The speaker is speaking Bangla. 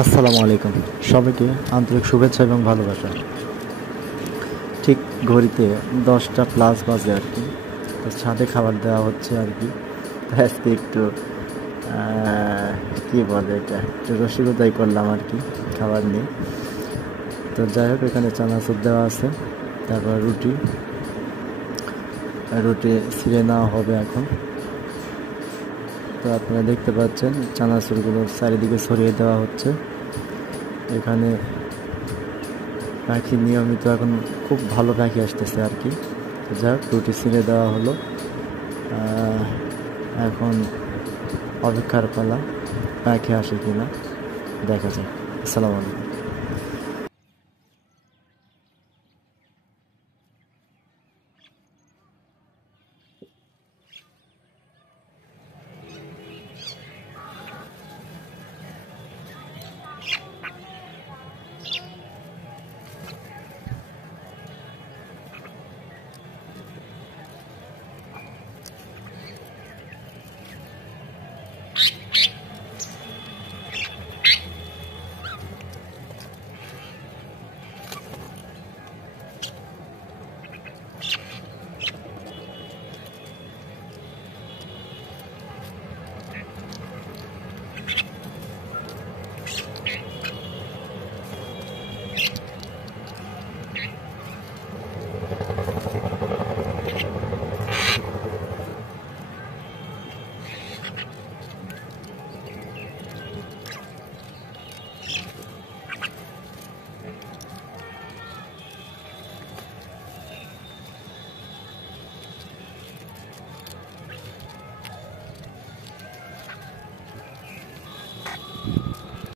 আসসালামু আলাইকুম। সবাইকে আন্তরিক শুভেচ্ছা এবং ভালোবাসা। ঠিক ঘড়িতে 10টা প্লাস বাজে আর কি। তো ছাদে খাবার দেওয়া হচ্ছে আর কি। তো আজকে একটু কী বলে এটা, একটু রসিকতাই করলাম আর কি খাবার নিয়ে। তো যাই হোক, এখানে চানাচুর দেওয়া আছে, তারপর রুটি ছিঁড়ে নেওয়া হবে এখন। তো আপনারা দেখতে পাচ্ছেন চানাচুরগুলো চারিদিকে ছড়িয়ে দেওয়া হচ্ছে। এখানে পাখি নিয়মিত এখন খুব ভালো পাখি আসতেছে আর কি। যাই হোক, রুটি ছিঁড়ে দেওয়া হলো। এখন অপেক্ষার পালা, পাখি আসে কিনা দেখা যায়। আসসালামু আলাইকুম।